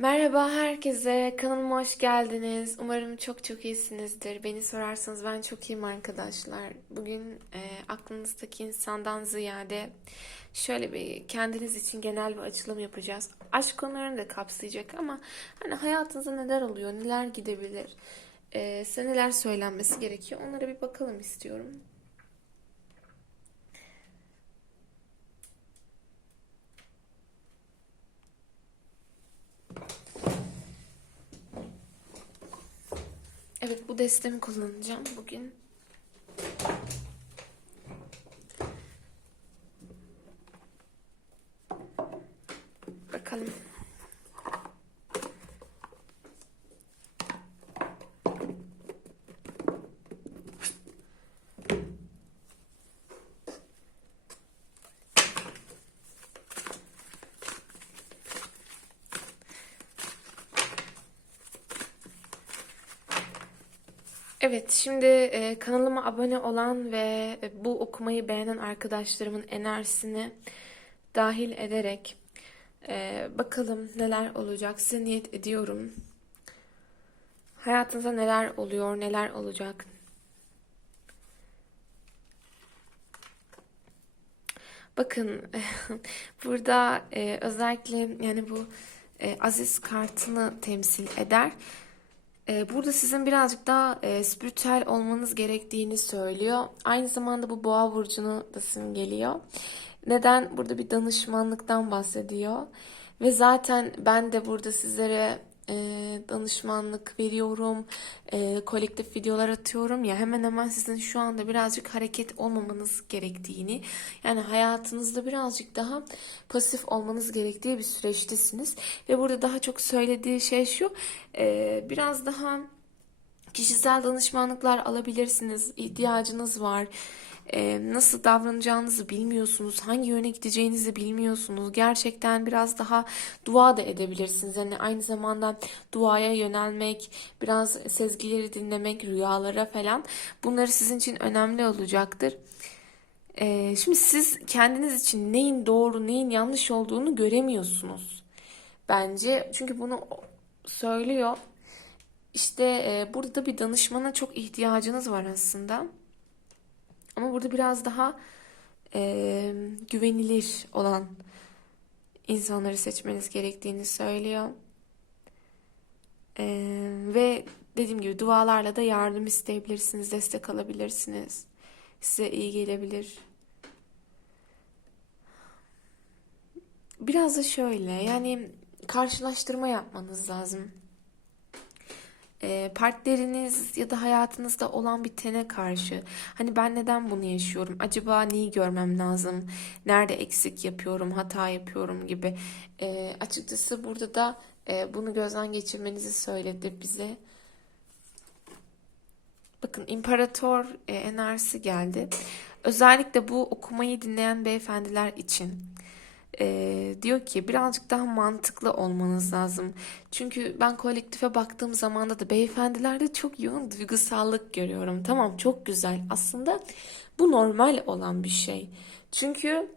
Merhaba herkese, kanalıma hoş geldiniz. Umarım çok çok iyisinizdir. Beni sorarsanız ben çok iyiyim arkadaşlar. Bugün e, aklınızdaki insandan ziyade şöyle bir kendiniz için genel bir açılım yapacağız. Aşk konularını da kapsayacak ama hani hayatınızda neler oluyor, neler gidebilir, e, size neler söylenmesi gerekiyor onlara bir bakalım istiyorum. Evet bu destemi kullanacağım bugün. Bakalım. Evet, şimdi e, kanalıma abone olan ve e, bu okumayı beğenen arkadaşlarımın enerjisini dahil ederek e, bakalım neler olacak. Size niyet ediyorum. Hayatınızda neler oluyor, neler olacak. Bakın burada e, özellikle yani bu e, Aziz kartını temsil eder. E, burada sizin birazcık daha e, spiritüel olmanız gerektiğini söylüyor. Aynı zamanda bu boğa burcunu da simgeliyor. Neden? Burada bir danışmanlıktan bahsediyor. Ve zaten ben de burada sizlere e, danışmanlık veriyorum, e, kolektif videolar atıyorum. Ya hemen hemen sizin şu anda birazcık hareket olmamanız gerektiğini yani hayatınızda birazcık daha pasif olmanız gerektiği bir süreçtesiniz. Ve burada daha çok söylediği şey şu e, biraz daha kişisel danışmanlıklar alabilirsiniz ihtiyacınız var e, nasıl davranacağınızı bilmiyorsunuz, hangi yöne gideceğinizi bilmiyorsunuz. Gerçekten biraz daha dua da edebilirsiniz. Yani aynı zamanda duaya yönelmek, biraz sezgileri dinlemek, rüyalara falan bunları sizin için önemli olacaktır. E, şimdi siz kendiniz için neyin doğru, neyin yanlış olduğunu göremiyorsunuz. Bence çünkü bunu söylüyor. İşte e, burada bir danışmana çok ihtiyacınız var aslında. Ama burada biraz daha e, güvenilir olan insanları seçmeniz gerektiğini söylüyor. E, ve dediğim gibi dualarla da yardım isteyebilirsiniz, destek alabilirsiniz. Size iyi gelebilir. Biraz da şöyle yani karşılaştırma yapmanız lazım e, partneriniz ya da hayatınızda olan bitene karşı hani ben neden bunu yaşıyorum? Acaba neyi görmem lazım? Nerede eksik yapıyorum, hata yapıyorum gibi. E, açıkçası burada da e, bunu gözden geçirmenizi söyledi bize. Bakın imparator e, enerjisi geldi. Özellikle bu okumayı dinleyen beyefendiler için e, diyor ki birazcık daha mantıklı olmanız lazım. Çünkü ben kolektife baktığım zaman da beyefendilerde çok yoğun duygusallık görüyorum. Tamam çok güzel. Aslında bu normal olan bir şey. Çünkü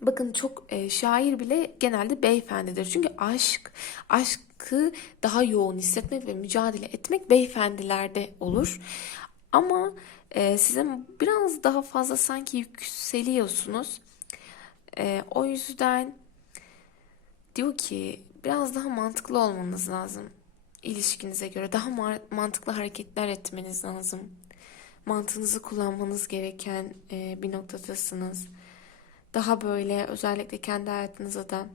bakın çok e, şair bile genelde beyefendidir. Çünkü aşk, aşkı daha yoğun hissetmek ve mücadele etmek beyefendilerde olur. Ama e, sizin biraz daha fazla sanki yükseliyorsunuz. E, o yüzden diyor ki biraz daha mantıklı olmanız lazım ilişkinize göre. Daha mantıklı hareketler etmeniz lazım. Mantığınızı kullanmanız gereken e, bir noktadasınız. Daha böyle özellikle kendi hayatınıza da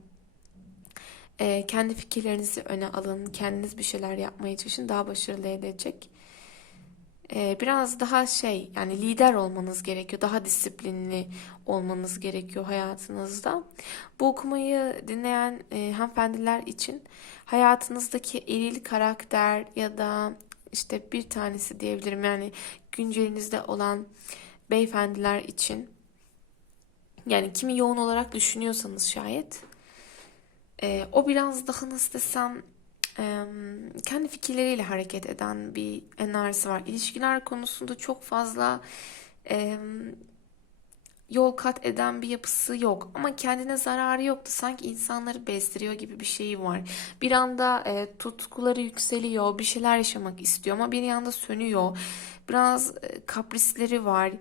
e, kendi fikirlerinizi öne alın. Kendiniz bir şeyler yapmaya çalışın. Daha başarılı edecek e, biraz daha şey yani lider olmanız gerekiyor. Daha disiplinli olmanız gerekiyor hayatınızda. Bu okumayı dinleyen e, hanımefendiler için hayatınızdaki eril karakter ya da işte bir tanesi diyebilirim yani güncelinizde olan beyefendiler için yani kimi yoğun olarak düşünüyorsanız şayet e, o biraz daha nasıl desem kendi fikirleriyle hareket eden bir enerjisi var. İlişkiler konusunda çok fazla yol kat eden bir yapısı yok ama kendine zararı yoktu. Sanki insanları bezdiriyor gibi bir şeyi var. Bir anda e, tutkuları yükseliyor, bir şeyler yaşamak istiyor ama bir yanda sönüyor. Biraz e, kaprisleri var.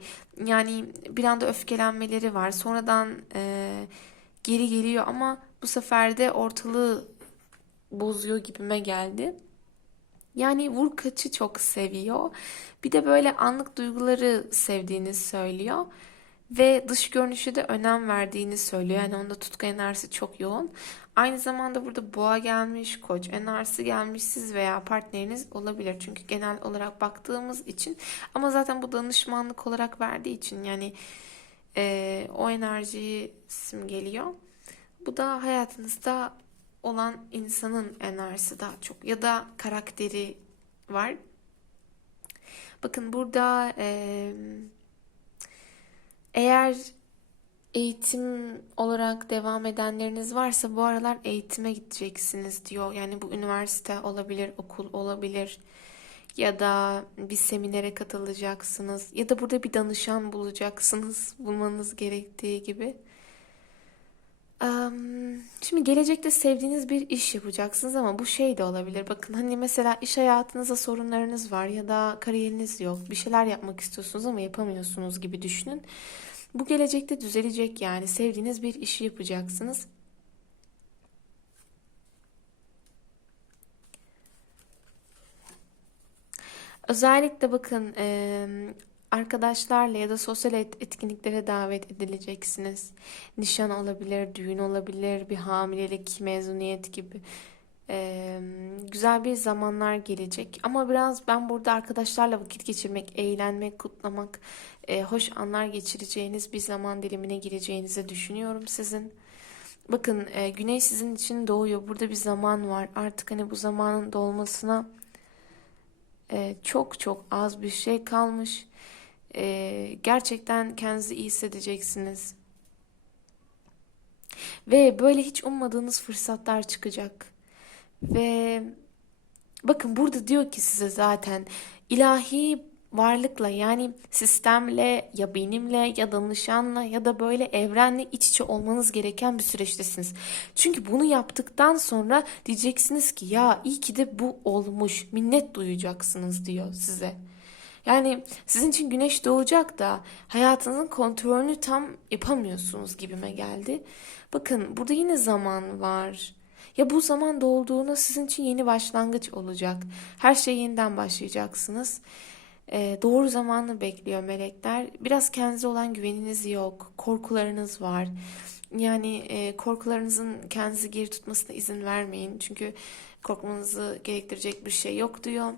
Yani bir anda öfkelenmeleri var. Sonradan e, geri geliyor ama bu sefer de ortalığı bozuyor gibime geldi. Yani vur kaçı çok seviyor. Bir de böyle anlık duyguları sevdiğini söylüyor. Ve dış görünüşe de önem verdiğini söylüyor. Yani onda tutku enerjisi çok yoğun. Aynı zamanda burada boğa gelmiş, koç enerjisi gelmiş siz veya partneriniz olabilir. Çünkü genel olarak baktığımız için ama zaten bu danışmanlık olarak verdiği için yani e, o enerjiyi simgeliyor. Bu da hayatınızda olan insanın enerjisi daha çok ya da karakteri var. Bakın burada eğer eğitim olarak devam edenleriniz varsa bu aralar eğitime gideceksiniz diyor. Yani bu üniversite olabilir, okul olabilir ya da bir seminere katılacaksınız ya da burada bir danışan bulacaksınız bulmanız gerektiği gibi. Şimdi gelecekte sevdiğiniz bir iş yapacaksınız ama bu şey de olabilir. Bakın hani mesela iş hayatınızda sorunlarınız var ya da kariyeriniz yok. Bir şeyler yapmak istiyorsunuz ama yapamıyorsunuz gibi düşünün. Bu gelecekte düzelecek yani sevdiğiniz bir işi yapacaksınız. Özellikle bakın arkadaşlarla ya da sosyal et- etkinliklere davet edileceksiniz. Nişan olabilir, düğün olabilir, bir hamilelik, mezuniyet gibi. Eee, güzel bir zamanlar gelecek. Ama biraz ben burada arkadaşlarla vakit geçirmek, eğlenmek, kutlamak, eee, hoş anlar geçireceğiniz bir zaman dilimine gireceğinizi düşünüyorum sizin. Bakın eee, güneş sizin için doğuyor. Burada bir zaman var. Artık hani bu zamanın dolmasına ee, çok çok az bir şey kalmış. Ee, gerçekten kendinizi iyi hissedeceksiniz. Ve böyle hiç ummadığınız fırsatlar çıkacak. Ve bakın burada diyor ki size zaten ilahi varlıkla yani sistemle ya benimle ya danışanla ya da böyle evrenle iç içe olmanız gereken bir süreçtesiniz. Çünkü bunu yaptıktan sonra diyeceksiniz ki ya iyi ki de bu olmuş minnet duyacaksınız diyor size. Yani sizin için güneş doğacak da hayatınızın kontrolünü tam yapamıyorsunuz gibime geldi. Bakın burada yine zaman var. Ya bu zaman dolduğunda sizin için yeni başlangıç olacak. Her şey yeniden başlayacaksınız. Ee, doğru zamanı bekliyor melekler. Biraz kendinize olan güveniniz yok. Korkularınız var. Yani e, korkularınızın kendinizi geri tutmasına izin vermeyin. Çünkü korkmanızı gerektirecek bir şey yok diyor.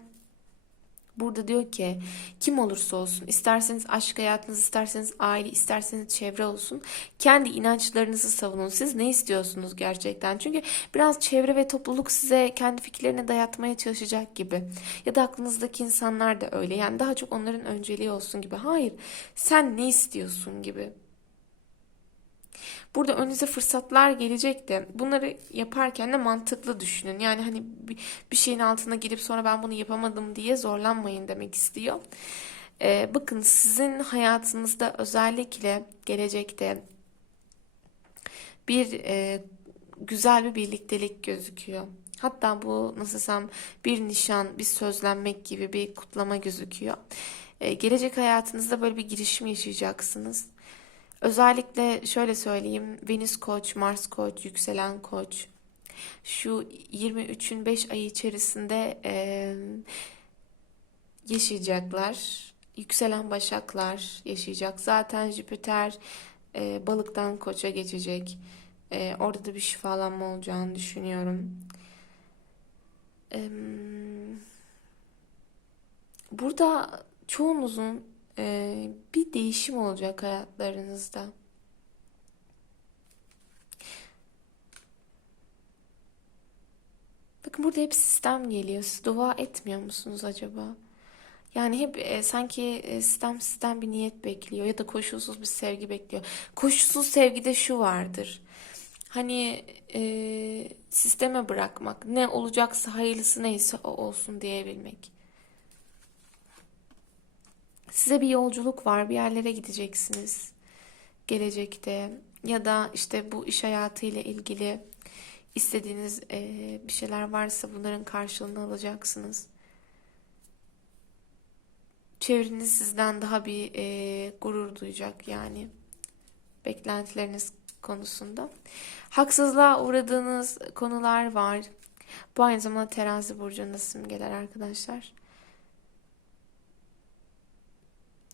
Burada diyor ki kim olursa olsun isterseniz aşk hayatınız isterseniz aile isterseniz çevre olsun kendi inançlarınızı savunun. Siz ne istiyorsunuz gerçekten? Çünkü biraz çevre ve topluluk size kendi fikirlerini dayatmaya çalışacak gibi. Ya da aklınızdaki insanlar da öyle. Yani daha çok onların önceliği olsun gibi. Hayır sen ne istiyorsun gibi. Burada önünüze fırsatlar gelecek de bunları yaparken de mantıklı düşünün. Yani hani bir, şeyin altına girip sonra ben bunu yapamadım diye zorlanmayın demek istiyor. Ee, bakın sizin hayatınızda özellikle gelecekte bir e, güzel bir birliktelik gözüküyor. Hatta bu nasıl desem bir nişan, bir sözlenmek gibi bir kutlama gözüküyor. Ee, gelecek hayatınızda böyle bir girişim yaşayacaksınız. Özellikle şöyle söyleyeyim. Venüs Koç, Mars Koç, Yükselen Koç. Şu 23'ün 5 ayı içerisinde e, yaşayacaklar. Yükselen Başaklar yaşayacak. Zaten Jüpiter e, balıktan Koç'a geçecek. E, orada da bir şifalanma olacağını düşünüyorum. Em, burada çoğunuzun e, bir değişim olacak hayatlarınızda. Bakın burada hep sistem geliyor. Siz dua etmiyor musunuz acaba? Yani hep e, sanki e, sistem sistem bir niyet bekliyor ya da koşulsuz bir sevgi bekliyor. Koşulsuz sevgide şu vardır. Hani e, sisteme bırakmak, ne olacaksa hayırlısı neyse o olsun diyebilmek. Size bir yolculuk var, bir yerlere gideceksiniz. gelecekte ya da işte bu iş hayatı ile ilgili istediğiniz eee, bir şeyler varsa bunların karşılığını alacaksınız. Çevreniz sizden daha bir eee, gurur duyacak yani beklentileriniz konusunda. Haksızlığa uğradığınız konular var. Bu aynı zamanda terazi burcunda simgeler arkadaşlar.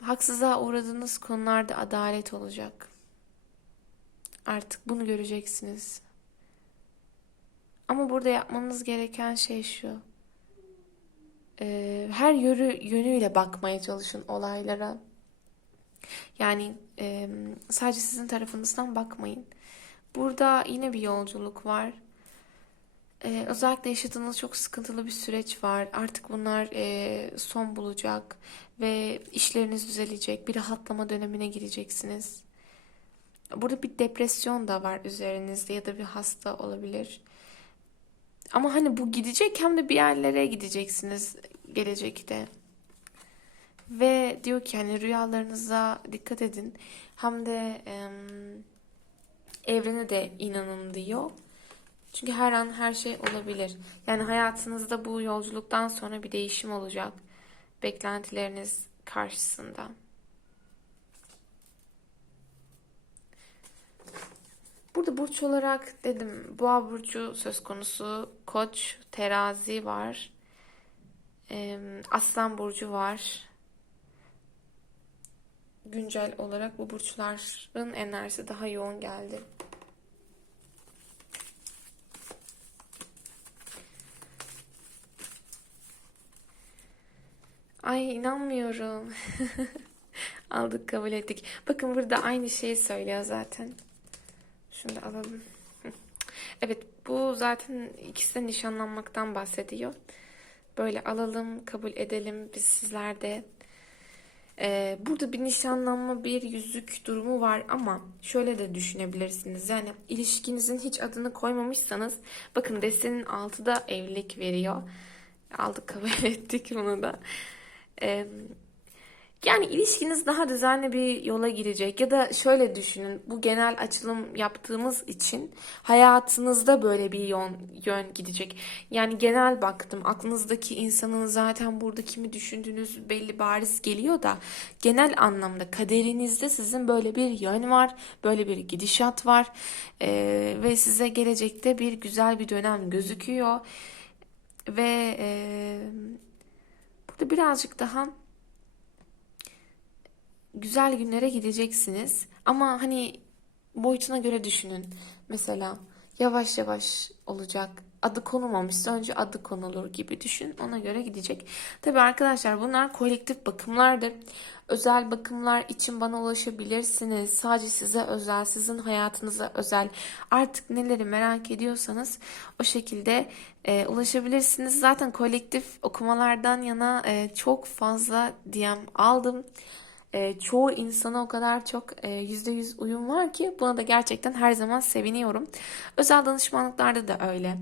Haksızlığa uğradığınız konularda adalet olacak. Artık bunu göreceksiniz. Ama burada yapmanız gereken şey şu. Ee, her yönü, yönüyle bakmaya çalışın olaylara. Yani e, sadece sizin tarafınızdan bakmayın. Burada yine bir yolculuk var. Ee, özellikle yaşadığınız çok sıkıntılı bir süreç var. Artık bunlar e, son bulacak ve işleriniz düzelecek. Bir rahatlama dönemine gireceksiniz. Burada bir depresyon da var üzerinizde ya da bir hasta olabilir. Ama hani bu gidecek hem de bir yerlere gideceksiniz gelecekte. Ve diyor ki hani rüyalarınıza dikkat edin. Hem de em, evrene de inanın diyor. Çünkü her an her şey olabilir. Yani hayatınızda bu yolculuktan sonra bir değişim olacak. Beklentileriniz karşısında. Burada burç olarak dedim Boğa burcu söz konusu. Koç, Terazi var. Aslan burcu var. Güncel olarak bu burçların enerjisi daha yoğun geldi. Ay inanmıyorum. Aldık kabul ettik. Bakın burada aynı şeyi söylüyor zaten. Şunu da alalım. Evet bu zaten ikisi de nişanlanmaktan bahsediyor. Böyle alalım, kabul edelim biz sizler de. Ee, burada bir nişanlanma, bir yüzük durumu var ama şöyle de düşünebilirsiniz. Yani ilişkinizin hiç adını koymamışsanız bakın destenin altı da evlilik veriyor. Aldık kabul ettik bunu da. Yani ilişkiniz daha düzenli bir yola girecek ya da şöyle düşünün bu genel açılım yaptığımız için hayatınızda böyle bir yön, yön gidecek. Yani genel baktım aklınızdaki insanın zaten burada kimi düşündüğünüz belli bariz geliyor da genel anlamda kaderinizde sizin böyle bir yön var, böyle bir gidişat var Ee, ve size gelecekte bir güzel bir dönem gözüküyor ve e, burada birazcık daha güzel günlere gideceksiniz. Ama hani boyutuna göre düşünün. Mesela yavaş yavaş olacak. Adı konulmamışsa önce adı konulur gibi düşün. Ona göre gidecek. Tabii arkadaşlar bunlar kolektif bakımlardır. Özel bakımlar için bana ulaşabilirsiniz. Sadece size özel, sizin hayatınıza özel. Artık neleri merak ediyorsanız o şekilde e, ulaşabilirsiniz. Zaten kolektif okumalardan yana e, çok fazla DM aldım. E, çoğu insana o kadar çok e, %100 uyum var ki buna da gerçekten her zaman seviniyorum. Özel danışmanlıklarda da öyle.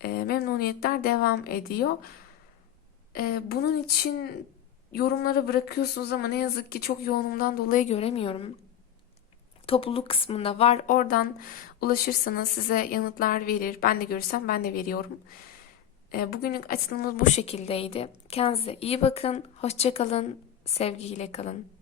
E, memnuniyetler devam ediyor. E, bunun için yorumlara bırakıyorsunuz ama ne yazık ki çok yoğunumdan dolayı göremiyorum. Topluluk kısmında var. Oradan ulaşırsanız size yanıtlar verir. Ben de görürsem ben de veriyorum. Bugünlük açılımımız bu şekildeydi. Kendinize iyi bakın. Hoşça kalın. Sevgiyle kalın.